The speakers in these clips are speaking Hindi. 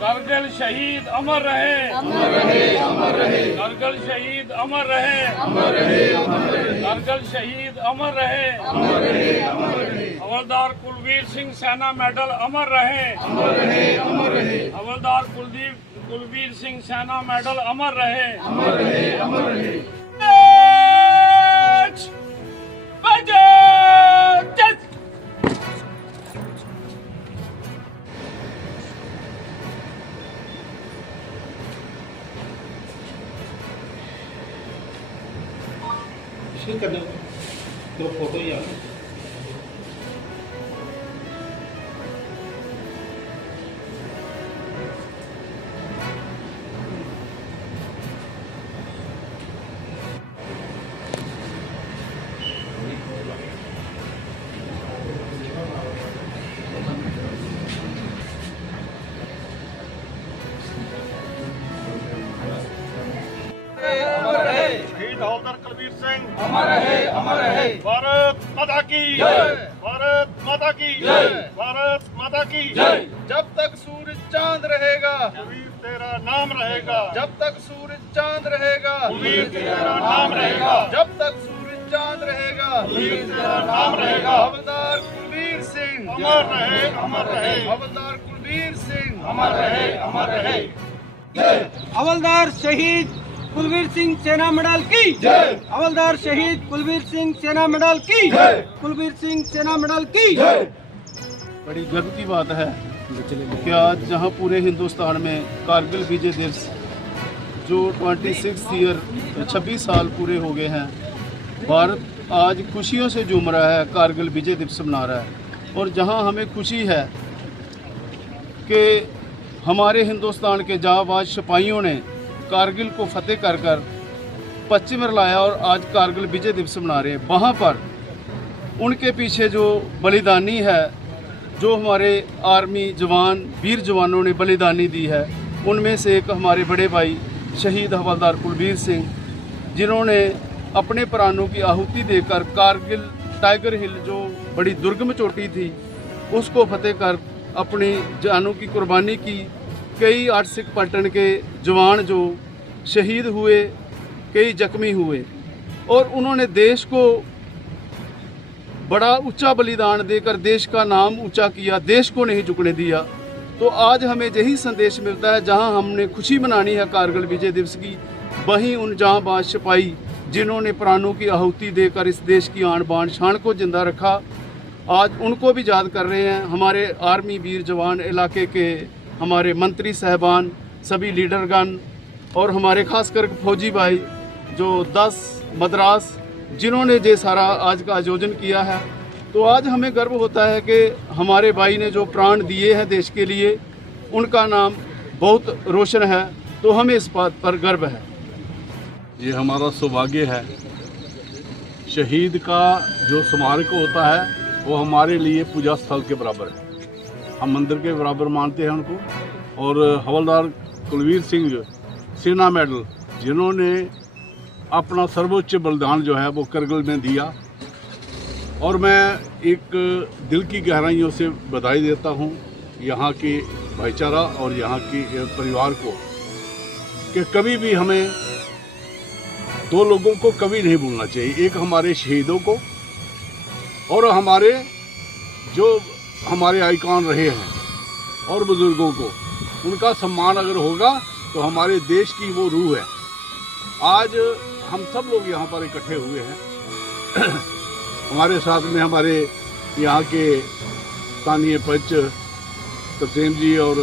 कारगिल शहीद अमर रहे, अमर रहे, अमर रहे। कारगिल शहीद अमर रहे, अमर रहे, अमर रहे। कारगिल शहीद अमर रहे, अमर रहे, अमर रहे। हवलदार कुलवीर सिंह सेना मेडल अमर रहे, अमर रहे, अमर रहे। हवलदार कुलवीर सिंह सेना मेडल अमर रहे, अमर रहे, अमर रहे। करने तो फोटो ही आ हवलदार कुलवीर सिंह अमर रहे, अमर रहे। भारत माता की जय। भारत माता की जय। भारत माता की जय। जब तक सूरज चांद रहेगा कुलवीर तेरा नाम रहेगा, जब तक सूरज चांद रहेगा कुलवीर तेरा नाम रहेगा, जब तक सूरज चांद रहेगा कुलवीर तेरा नाम रहेगा। हवलदार कुलवीर सिंह अमर रहे, अमर रहे। हवलदार कुलवीर सिंह अमर रहे, अमर रहे। हवलदार शहीद कुलवीर सिंह सेना मेडल की जय। हवलदार शहीद कुलवीर सिंह सेना मेडल की जय। कुलवीर सिंह सेना मेडल की जय। बड़ी गर्व की बात है कि आज जहां पूरे हिंदुस्तान में कारगिल विजय दिवस जो 26 साल पूरे हो गए हैं, भारत आज खुशियों से झूम रहा है, कारगिल विजय दिवस मना रहा है। और जहां हमें खुशी है कि हमारे हिंदुस्तान के जांबाज सिपाहियों ने कारगिल को फतेह कर कर पश्चिम में लाया और आज कारगिल विजय दिवस मना रहे हैं, वहाँ पर उनके पीछे जो बलिदानी है, जो हमारे आर्मी जवान वीर जवानों ने बलिदानी दी है, उनमें से एक हमारे बड़े भाई शहीद हवलदार कुलवीर सिंह, जिन्होंने अपने प्राणों की आहुति देकर कारगिल टाइगर हिल जो बड़ी दुर्गम चोटी थी उसको फतेह कर अपनी जानों की कुर्बानी की। कई 8 सिख पलटन के जवान जो शहीद हुए, कई जख्मी हुए और उन्होंने देश को बड़ा ऊंचा बलिदान देकर देश का नाम ऊंचा किया, देश को नहीं झुकने दिया। तो आज हमें यही संदेश मिलता है, जहां हमने खुशी मनानी है कारगिल विजय दिवस की, वहीं उन जांबाज सिपाही जिन्होंने प्राणों की आहुति देकर इस देश की आन बान शान को जिंदा रखा, आज उनको भी याद कर रहे हैं। हमारे आर्मी वीर जवान, इलाके के हमारे मंत्री साहबान, सभी लीडरगण और हमारे खासकर फौजी भाई जो 10 मद्रास जिन्होंने ये सारा आज का आयोजन किया है। तो आज हमें गर्व होता है कि हमारे भाई ने जो प्राण दिए हैं देश के लिए, उनका नाम बहुत रोशन है। तो हमें इस बात पर गर्व है। ये हमारा सौभाग्य है। शहीद का जो स्मारक होता है वो हमारे लिए पूजा स्थल के बराबर है। हम मंदिर के बराबर मानते हैं उनको। और हवलदार कुलवीर सिंह सेना मेडल, जिन्होंने अपना सर्वोच्च बलिदान जो है वो करगिल में दिया, और मैं एक दिल की गहराइयों से बधाई देता हूँ यहाँ के भाईचारा और यहाँ के परिवार को कि कभी भी हमें दो लोगों को कभी नहीं भूलना चाहिए। एक हमारे शहीदों को और हमारे जो हमारे आइकॉन रहे हैं और बुजुर्गों को। उनका सम्मान अगर होगा तो हमारे देश की वो रूह है। आज हम सब लोग यहाँ पर इकट्ठे हुए हैं। हमारे साथ में हमारे यहाँ के स्थानीय पंच तसीम जी और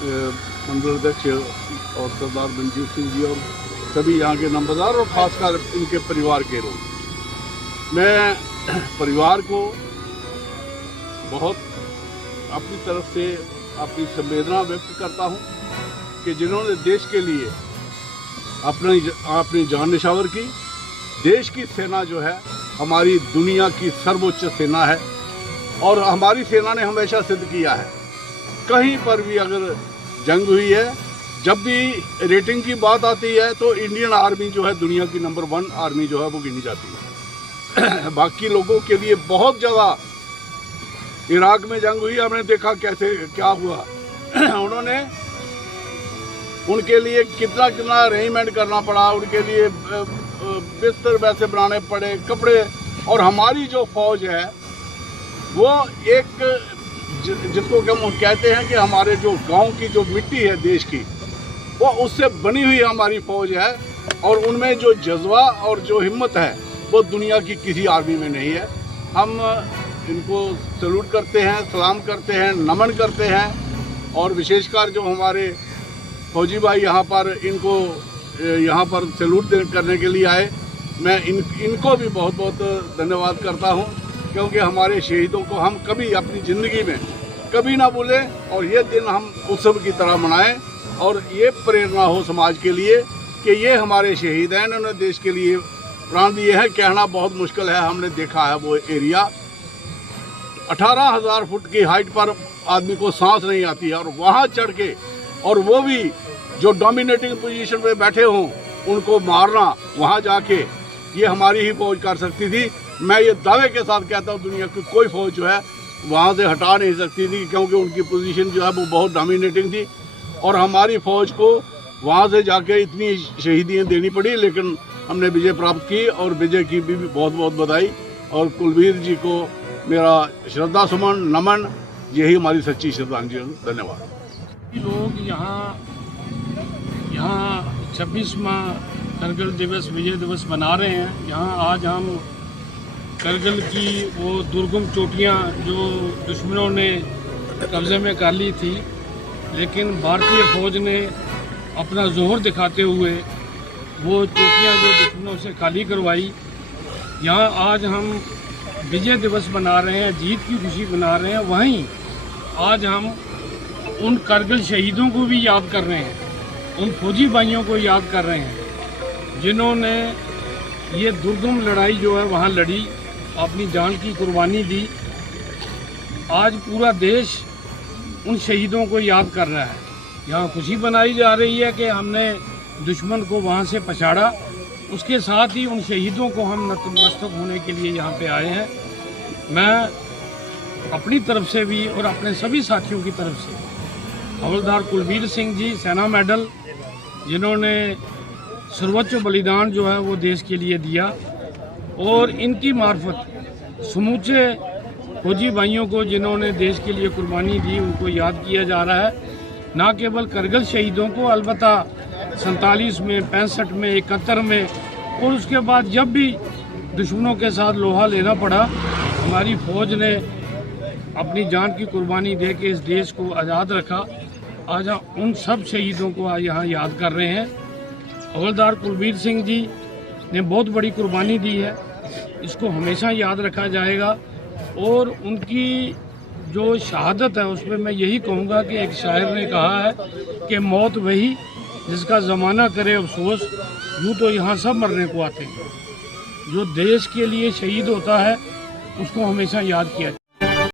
मंडल अध्यक्ष और सरदार मंजीत सिंह जी और सभी यहाँ के नंबरदार और खासकर इनके परिवार के लोग। मैं परिवार को बहुत अपनी तरफ से अपनी संवेदना व्यक्त करता हूँ कि जिन्होंने देश के लिए अपनी जान निछावर की। देश की सेना जो है हमारी दुनिया की सर्वोच्च सेना है और हमारी सेना ने हमेशा सिद्ध किया है, कहीं पर भी अगर जंग हुई है, जब भी रेटिंग की बात आती है तो इंडियन आर्मी जो है दुनिया की नंबर 1 आर्मी जो है वो गिनी जाती है। बाकी लोगों के लिए बहुत ज़्यादा, इराक में जंग हुई, हमने देखा कैसे क्या हुआ। उन्होंने उनके लिए कितना अरेंजमेंट करना पड़ा, उनके लिए बिस्तर वैसे बनाने पड़े, कपड़े। और हमारी जो फौज है वो एक जिसको हम कहते हैं कि हमारे जो गांव की जो मिट्टी है देश की, वो उससे बनी हुई हमारी फौज है। और उनमें जो जज्बा और जो हिम्मत है वो दुनिया की किसी आर्मी में नहीं है। हम इनको सैल्यूट करते हैं, सलाम करते हैं, नमन करते हैं। और विशेषकर जो हमारे फौजी भाई यहाँ पर इनको यहाँ पर सैल्यूट करने के लिए आए, मैं इनको भी बहुत बहुत धन्यवाद करता हूँ, क्योंकि हमारे शहीदों को हम कभी अपनी ज़िंदगी में कभी ना भूलें और ये दिन हम उत्सव की तरह मनाएं। और ये प्रेरणा हो समाज के लिए कि ये हमारे शहीद हैं, इन्होंने देश के लिए प्राण दिए हैं। कहना बहुत मुश्किल है, हमने देखा है वो एरिया 18,000 फुट की हाइट पर आदमी को सांस नहीं आती है, और वहाँ चढ़ के, और वो भी जो डोमिनेटिंग पोजीशन पे बैठे हों, उनको मारना वहाँ जाके, ये हमारी ही फौज कर सकती थी। मैं ये दावे के साथ कहता हूँ दुनिया की कोई फौज जो है वहाँ से हटा नहीं सकती थी, क्योंकि उनकी पोजीशन जो है वो बहुत डोमिनेटिंग थी। और हमारी फौज को वहाँ से जाके इतनी शहीदियाँ देनी पड़ी, लेकिन हमने विजय प्राप्त की, और विजय की भी बहुत बहुत बधाई। और कुलवीर जी को मेरा श्रद्धा सुमन नमन, यही हमारी सच्ची श्रद्धांजलि। धन्यवाद। लोग यहाँ 26वां करगिल दिवस, विजय दिवस मना रहे हैं। यहाँ आज हम करगिल की वो दुर्गम चोटियाँ जो दुश्मनों ने कब्जे में कर ली थी, लेकिन भारतीय फौज ने अपना जोहर दिखाते हुए वो चोटियाँ जो दुश्मनों से खाली करवाई। यहाँ आज हम विजय दिवस मना रहे हैं, जीत की खुशी मना रहे हैं। वहीं आज हम उन करगिल शहीदों को भी याद कर रहे हैं, उन फौजी भाइयों को याद कर रहे हैं जिन्होंने ये दुर्गम लड़ाई जो है वहाँ लड़ी, अपनी जान की कुर्बानी दी। आज पूरा देश उन शहीदों को याद कर रहा है। यहाँ खुशी मनाई जा रही है कि हमने दुश्मन को वहाँ से पछाड़ा। उसके साथ ही उन शहीदों को हम नतमस्तक होने के लिए यहाँ पे आए हैं। मैं अपनी तरफ से भी और अपने सभी साथियों की तरफ से हवलदार कुलवीर सिंह जी सेना मेडल, जिन्होंने सर्वोच्च बलिदान जो है वो देश के लिए दिया, और इनकी मार्फत समूचे फौजी भाइयों को जिन्होंने देश के लिए कुर्बानी दी, उनको याद किया जा रहा है। ना केवल करगिल शहीदों को, अलबत्ता 47 में, 65 में, 71 में, और उसके बाद जब भी दुश्मनों के साथ लोहा लेना पड़ा, हमारी फौज ने अपनी जान की कुर्बानी दे के इस देश को आज़ाद रखा। आज हम उन सब शहीदों को आज यहाँ याद कर रहे हैं। हवलदार कुलवीर सिंह जी ने बहुत बड़ी कुर्बानी दी है, इसको हमेशा याद रखा जाएगा। और उनकी जो शहादत है उसमें मैं यही कहूँगा कि एक शायर ने कहा है कि मौत वही जिसका ज़माना करे अफसोस, यूँ तो यहाँ सब मरने को आते हैं। जो देश के लिए शहीद होता है उसको हमेशा याद किया